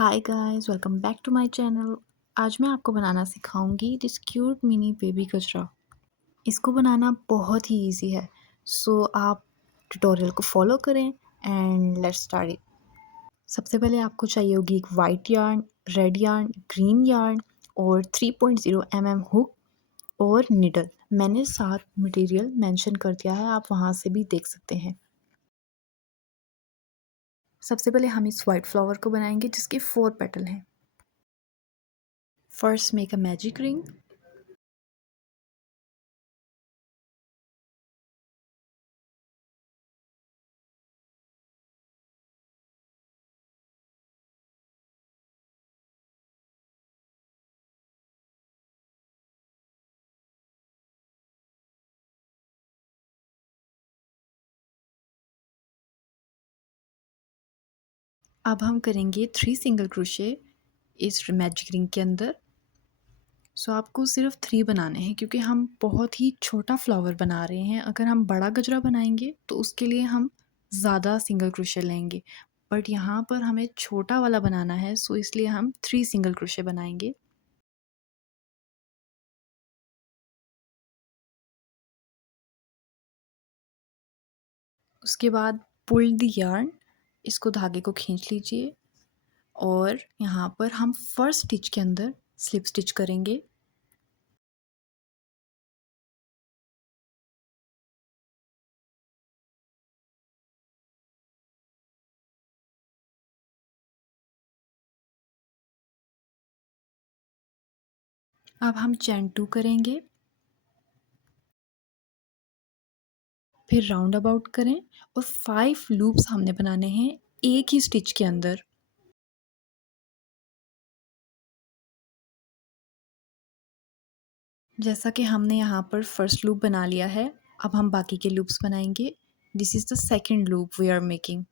Hi guys, welcome back to my channel. आज मैं आपको बनाना सिखाऊंगी this cute mini baby gajra. इसको बनाना बहुत ही इजी है। सो आप ट्यूटोरियल को फॉलो करें एंड लेट्स स्टार्ट इट। सबसे पहले आपको चाहिए होगी एक white yarn, red yarn, green yarn और 3.0 mm हुक और निडल। मैंने 7 मटेरियल मेंशन कर दिया है, आप वहाँ से भी देख सकते हैं। सबसे पहले हम इस वाइट फ्लावर को बनाएंगे जिसके 4 पेटल हैं। First make a magic ring. अब हम करेंगे 3 सिंगल क्रोशे इस मैजिक रिंग के अंदर। सो आपको सिर्फ 3 बनाने हैं क्योंकि हम बहुत ही छोटा फ्लावर बना रहे हैं। अगर हम बड़ा गजरा बनाएंगे तो उसके लिए हम ज़्यादा सिंगल क्रोशे लेंगे, बट यहाँ पर हमें छोटा वाला बनाना है, सो इसलिए हम 3 सिंगल क्रोशे बनाएंगे। उसके बाद पुल द यार्न, इसको धागे को खींच लीजिए और यहाँ पर हम फर्स्ट स्टिच के अंदर स्लिप स्टिच करेंगे। अब हम चैन 2 करेंगे, फिर राउंड अबाउट करें और 5 लूप्स हमने बनाने हैं एक ही स्टिच के अंदर। जैसा कि हमने यहाँ पर फर्स्ट लूप बना लिया है, अब हम बाकी के लूप्स बनाएंगे। This is the second loop we are making.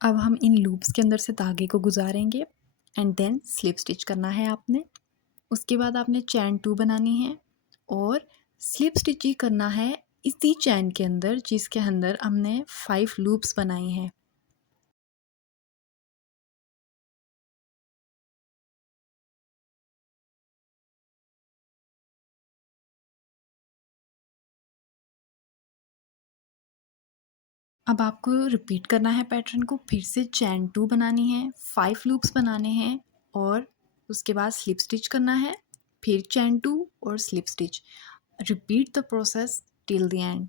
अब हम इन लूप्स के अंदर से धागे को गुजारेंगे एंड देन स्लिप स्टिच करना है आपने। उसके बाद आपने चैन 2 बनानी है और स्लिप स्टिच ही करना है इसी चैन के अंदर जिसके अंदर हमने 5 लूप्स बनाए हैं। अब आपको रिपीट करना है पैटर्न को, फिर से चैन 2 बनानी है, 5 लूप्स बनाने हैं और उसके बाद स्लिप स्टिच करना है, फिर चैन 2 और slip stitch. Repeat the process till the end.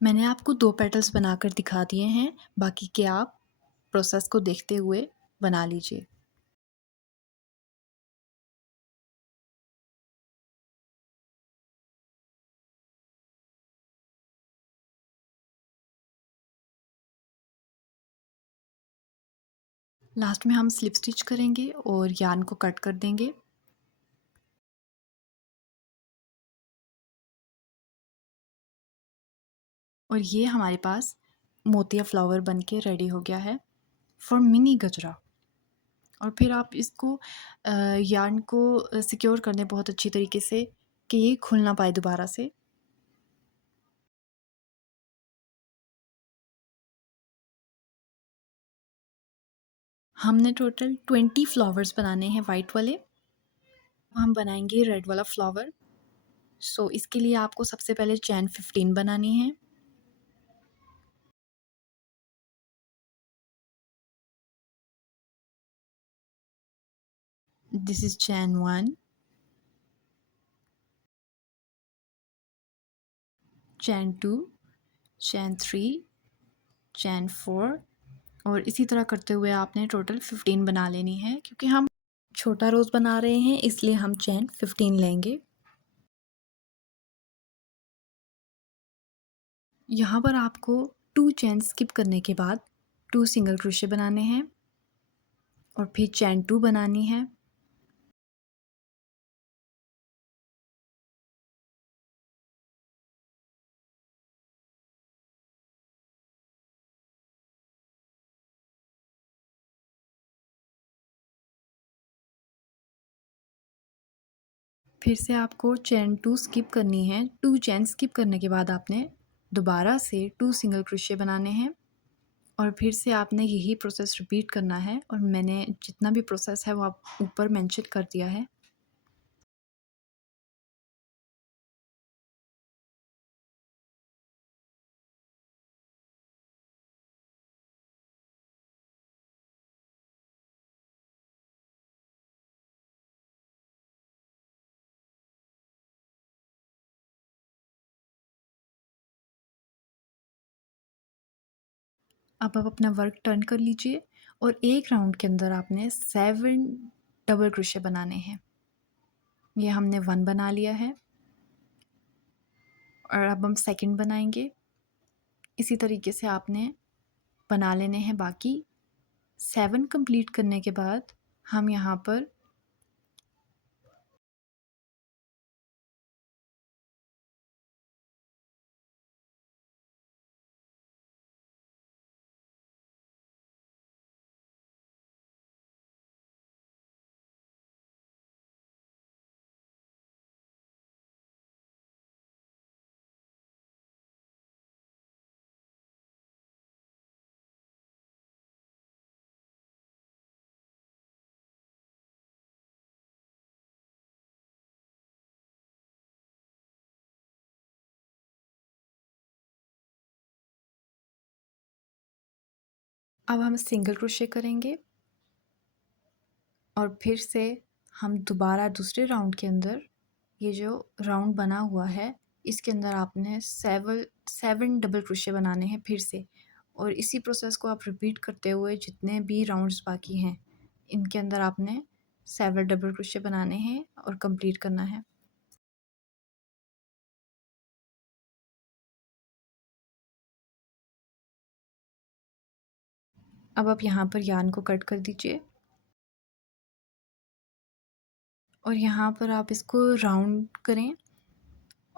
मैंने आपको 2 पेटल्स बनाकर दिखा दिए हैं, बाकी के आप प्रोसेस को देखते हुए बना लीजिए। लास्ट में हम स्लिप स्टिच करेंगे और यार्न को कट कर देंगे। और ये हमारे पास मोतिया फ्लावर बन के रेडी हो गया है फॉर मिनी गजरा। और फिर आप इसको यार्न को सिक्योर कर दें बहुत अच्छी तरीके से कि ये खुल ना पाए दोबारा से। हमने टोटल 20 फ्लावर्स बनाने हैं वाइट वाले। हम बनाएंगे रेड वाला फ्लावर। सो इसके लिए आपको सबसे पहले चैन 15 बनानी है। दिस इज चैन 1, चैन 2, चैन 3, चैन 4 और इसी तरह करते हुए आपने टोटल 15 बना लेनी है। क्योंकि हम छोटा रोज़ बना रहे हैं इसलिए हम चैन 15 लेंगे। यहाँ पर आपको 2 चैन स्किप करने के बाद 2 सिंगल क्रोशे बनाने हैं और फिर चैन 2 बनानी है। फिर से आपको चैन 2 स्किप करनी है। 2 चैन स्किप करने के बाद आपने दोबारा से 2 सिंगल क्रोशे बनाने हैं और फिर से आपने यही प्रोसेस रिपीट करना है और मैंने जितना भी प्रोसेस है वो आप ऊपर मेंशन कर दिया है। अब आप अपना वर्क टर्न कर लीजिए और एक राउंड के अंदर आपने 7 डबल क्रोशे बनाने हैं। ये हमने 1 बना लिया है और अब हम सेकंड बनाएंगे। इसी तरीके से आपने बना लेने हैं बाकी। 7 कंप्लीट करने के बाद हम यहाँ पर हम सिंगल क्रोशे करेंगे और फिर से हम दोबारा दूसरे राउंड के अंदर ये जो राउंड बना हुआ है इसके अंदर आपने 7 डबल क्रोशे बनाने हैं फिर से। और इसी प्रोसेस को आप रिपीट करते हुए जितने भी राउंड्स बाकी हैं इनके अंदर आपने 7 डबल क्रोशे बनाने हैं और कंप्लीट करना है। अब आप यहाँ पर यार्न को कट कर दीजिए और यहाँ पर आप इसको राउंड करें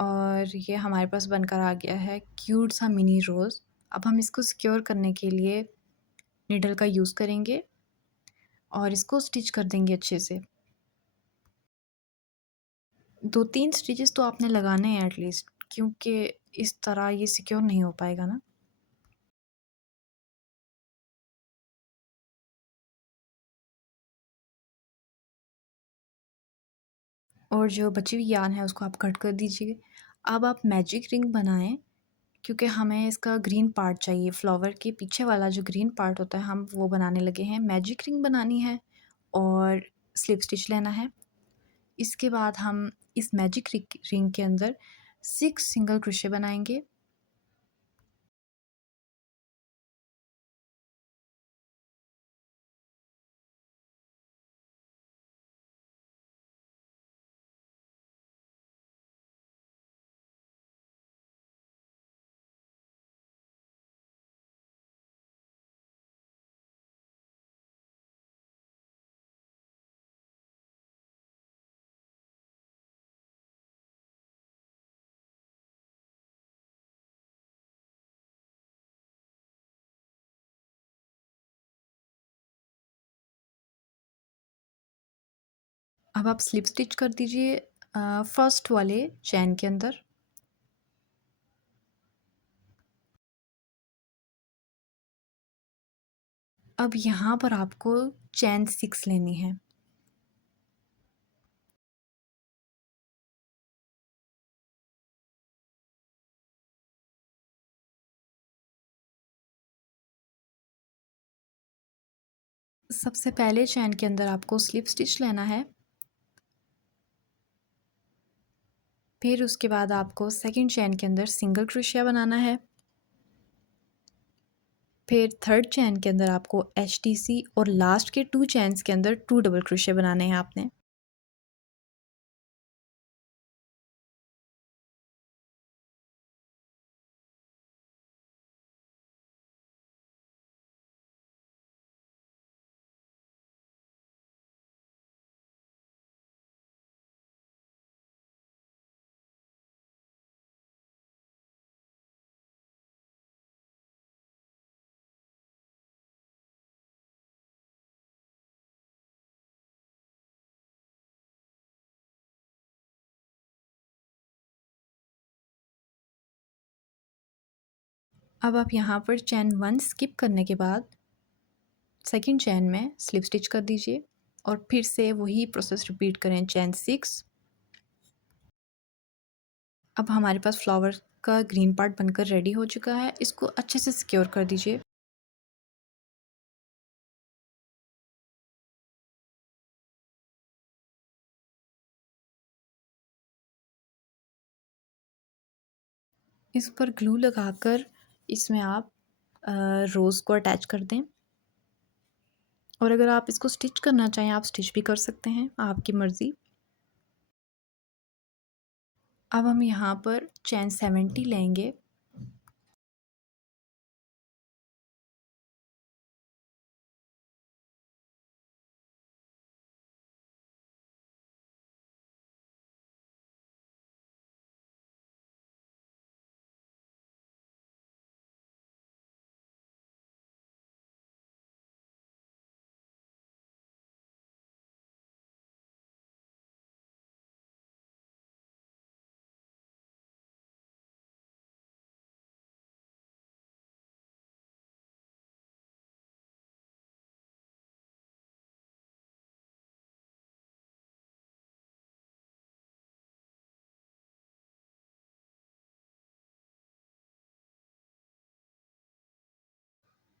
और ये हमारे पास बनकर आ गया है क्यूट सा मिनी रोज़। अब हम इसको सिक्योर करने के लिए नीडल का यूज़ करेंगे और इसको स्टिच कर देंगे अच्छे से। 2-3 स्टिचेस तो आपने लगाने हैं एटलीस्ट, क्योंकि इस तरह ये सिक्योर नहीं हो पाएगा ना। और जो बची हुई यार्न है उसको आप कट कर दीजिए। अब आप मैजिक रिंग बनाएं क्योंकि हमें इसका ग्रीन पार्ट चाहिए। फ्लावर के पीछे वाला जो ग्रीन पार्ट होता है हम वो बनाने लगे हैं। मैजिक रिंग बनानी है और स्लिप स्टिच लेना है। इसके बाद हम इस मैजिक रिंग के अंदर 6 सिंगल क्रोशे बनाएंगे। अब आप स्लिप स्टिच कर दीजिए फर्स्ट वाले चैन के अंदर। अब यहाँ पर आपको चैन 6 लेनी है। सबसे पहले चैन के अंदर आपको स्लिप स्टिच लेना है फिर उसके बाद आपको सेकंड चेन के अंदर सिंगल क्रोशिया बनाना है। फिर थर्ड चेन के अंदर आपको एचटीसी और लास्ट के 2 चेन्स के अंदर 2 डबल क्रोशिया बनाने हैं आपने। अब आप यहाँ पर चेन 1 स्किप करने के बाद सेकंड चेन में स्लिप स्टिच कर दीजिए और फिर से वही प्रोसेस रिपीट करें चेन 6। अब हमारे पास फ्लावर का ग्रीन पार्ट बनकर रेडी हो चुका है। इसको अच्छे से सिक्योर कर दीजिए। इस पर ग्लू लगाकर इसमें आप रोज़ को अटैच कर दें और अगर आप इसको स्टिच करना चाहें आप स्टिच भी कर सकते हैं, आपकी मर्ज़ी। अब हम यहाँ पर चेन 70 लेंगे।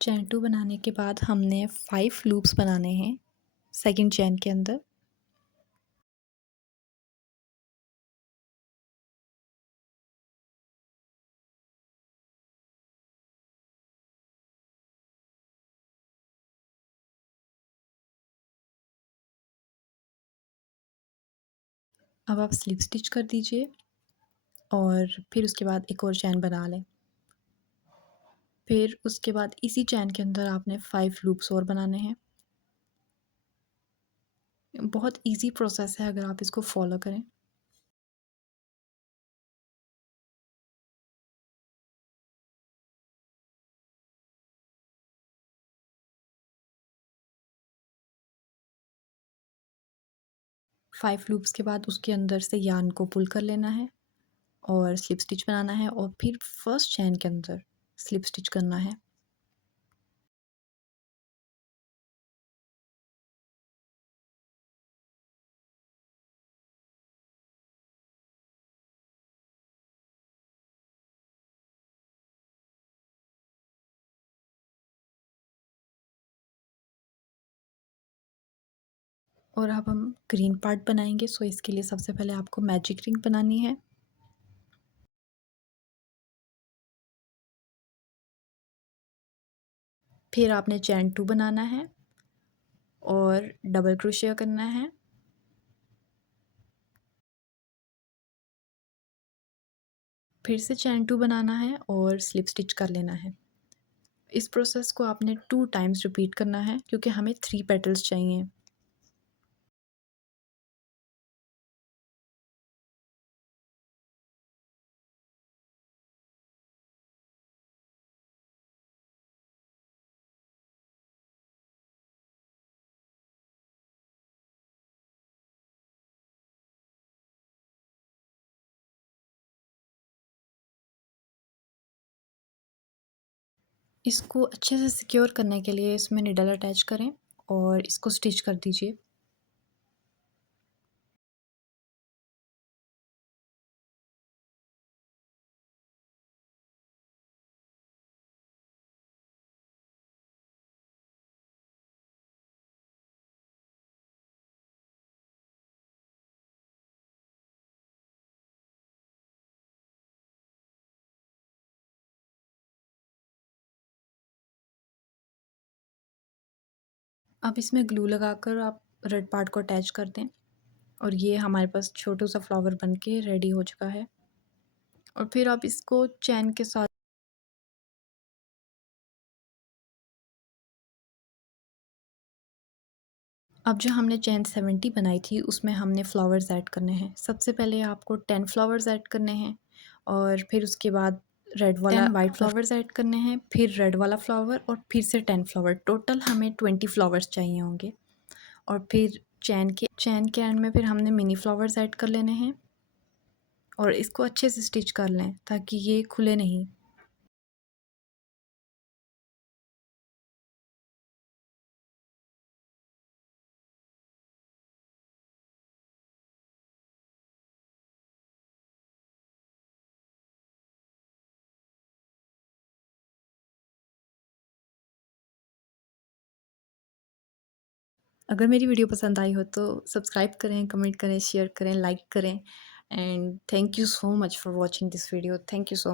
चेन 2 बनाने के बाद हमने 5 लूप्स बनाने हैं सेकंड चेन के अंदर। अब आप स्लिप स्टिच कर दीजिए और फिर उसके बाद एक और चेन बना लें। फिर उसके बाद इसी चेन के अंदर आपने 5 लूप्स और बनाने हैं। बहुत ईज़ी प्रोसेस है अगर आप इसको फॉलो करें। फाइव लूप्स के बाद उसके अंदर से यार्न को पुल कर लेना है और स्लिप स्टिच बनाना है और फिर फर्स्ट चेन के अंदर स्लिप स्टिच करना है। और अब हम ग्रीन पार्ट बनाएंगे, सो इसके लिए सबसे पहले आपको मैजिक रिंग बनानी है। फिर आपने चेन 2 बनाना है और डबल क्रोशिया करना है। फिर से चेन 2 बनाना है और स्लिप स्टिच कर लेना है। इस प्रोसेस को आपने 2 टाइम्स रिपीट करना है क्योंकि हमें 3 पेटल्स चाहिए। इसको अच्छे से सिक्योर करने के लिए इसमें निडल अटैच करें और इसको स्टिच कर दीजिए। अब इसमें ग्लू लगाकर आप रेड पार्ट को अटैच कर दें और ये हमारे पास छोटू सा फ्लावर बन के रेडी हो चुका है। और फिर आप इसको चैन के साथ अब जो हमने चैन 70 बनाई थी उसमें हमने फ्लावर्स ऐड करने हैं। सबसे पहले आपको 10 फ्लावर्स ऐड करने हैं और फिर उसके बाद रेड वाला 10 वाइट फ्लावर्स ऐड करने हैं, फिर रेड वाला फ्लावर और फिर से 10 फ्लावर। टोटल हमें 20 फ्लावर्स चाहिए होंगे। और फिर चैन के एंड में फिर हमने मिनी फ्लावर्स ऐड कर लेने हैं और इसको अच्छे से स्टिच कर लें ताकि ये खुले नहीं। अगर मेरी वीडियो पसंद आई हो तो सब्सक्राइब करें, कमेंट करें, शेयर करें, लाइक करें and thank you so much for watching this video. Thank you so